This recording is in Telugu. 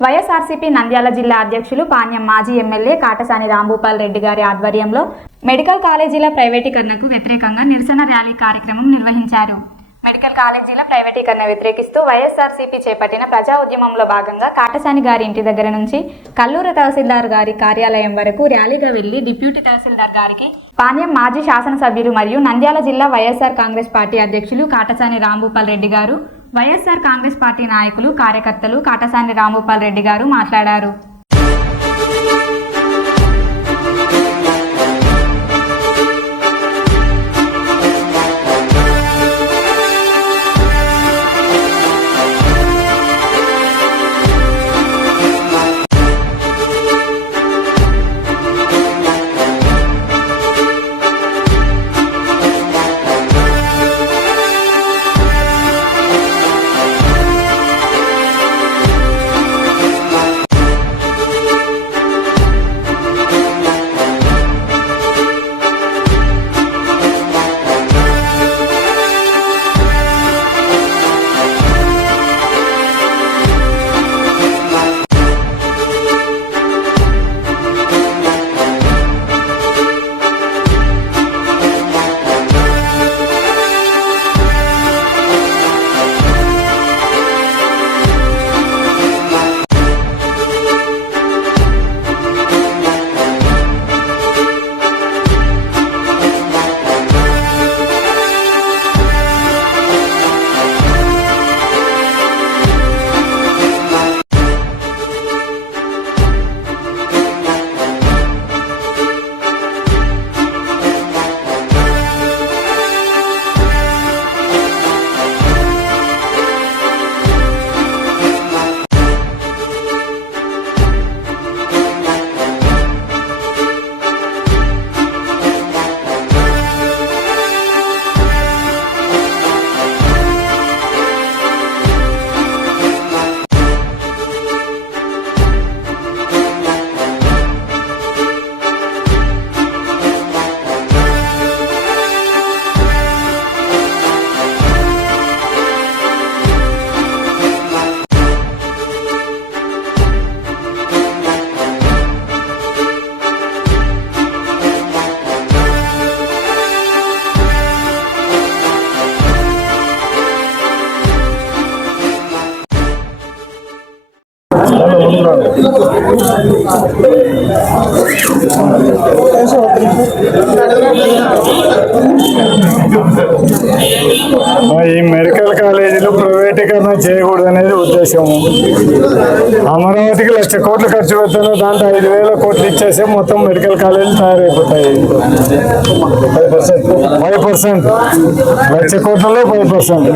వైఎస్ఆర్సీపీ నంద్యాల జిల్లా అధ్యక్షులు పాణ్యం మాజీ ఎమ్మెల్యే కాటసాని రాంభూపాల్ రెడ్డి గారి ఆధ్వర్యంలో మెడికల్ కాలేజీల ప్రైవేటీకరణకు వ్యతిరేకంగా నిరసన ర్యాలీ కార్యక్రమం నిర్వహించారు. మెడికల్ కాలేజీల ప్రైవేటీకరణ వ్యతిరేకిస్తూ వైఎస్ఆర్సీపీ చేపట్టిన ప్రజా ఉద్యమంలో భాగంగా కాటసాని గారి ఇంటి దగ్గర నుంచి కల్లూరు తహసీల్దార్ గారి కార్యాలయం వరకు ర్యాలీగా వెళ్ళి డిప్యూటీ తహసీల్దార్ గారికి పాణ్యం మాజీ శాసనసభ్యులు మరియు నంద్యాల జిల్లా వైఎస్ఆర్ కాంగ్రెస్ పార్టీ అధ్యక్షులు కాటసాని రాంభూపాల్ రెడ్డి గారు వైఎస్ఆర్ కాంగ్రెస్ పార్టీ నాయకులు కార్యకర్తలు కాటసాని రాంగోపాల్ రెడ్డి గారు మాట్లాడారు. ఈ మెడికల్ కాలేజీలో ప్రైవేటీకరణ చేయకూడదు అనేది ఉద్దేశము. అమరావతికి లక్ష కోట్లు ఖర్చు పెడతాను దాంట్లో ఐదు వేల కోట్లు ఇచ్చేస్తే మొత్తం మెడికల్ కాలేజీలు తయారైపోతాయి. Five percent. లక్ష కోట్లలో ఫైవ్ పర్సెంట్.